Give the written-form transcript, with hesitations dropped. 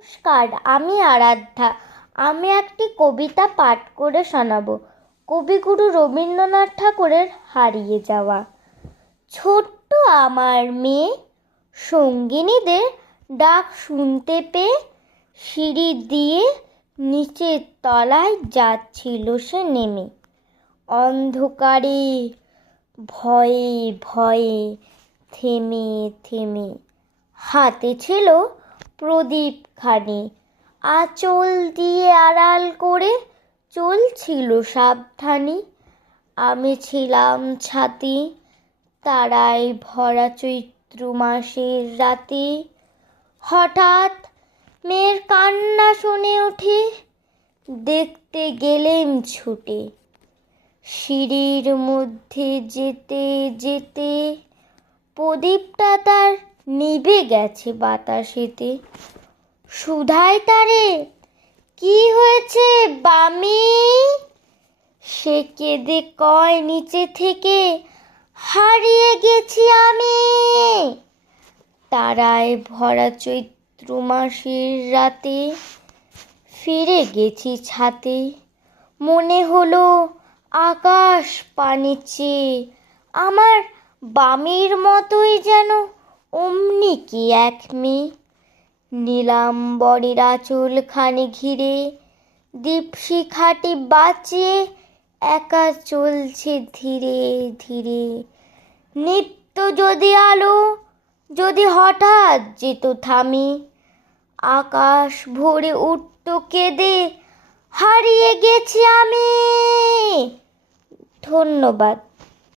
নমস্কার, আমি আরাধ্যা। আমি একটি কবিতা পাঠ করে শোনাবো। কবিগুরু রবীন্দ্রনাথ ঠাকুরের হারিয়ে যাওয়া। ছোট্ট আমার মেয়ে সঙ্গিনীদের ডাক শুনতে পেয়ে সিঁড়ি দিয়ে নিচের তলায় যাচ্ছিল সে নেমে। অন্ধকারে ভয়ে ভয়ে থেমে থেমে হাতে ছিল প্রদীপ খানি, আঁচল দিয়ে আড়াল করে চলছিল সাবধানে। আমি ছিলাম ছাতি, তারায় ভরা চৈত্র মাসের রাতে। হঠাৎ মেয়ের কান্না শুনে উঠে দেখতে গেলেম ছুটে। সিঁড়ির মধ্যে যেতে যেতে প্রদীপটা তার নিভে গেছে বাতাসেতে। সুধাই তারে, কি হয়েছে বামি? সে কেঁদে কয় নিচে থেকে, হারিয়ে গেছি আমি। তারায় ভরা চৈত্র মাসের রাতে ফিরে গেছি ছাতে। মনে হলো আকাশ পানে চেয়ে আমার বামির মতোই যেন অমনি কি এক মেয়ে। নীলাম্বরের আঁচলখানি ঘিরে দীপশিখাটি বাঁচিয়ে একা চলছে ধীরে ধীরে। নিত্য যদি আলো যদি হঠাৎ যেত থামে, আকাশ ভরে উঠত কেঁদে, হারিয়ে গেছি আমি। ধন্যবাদ।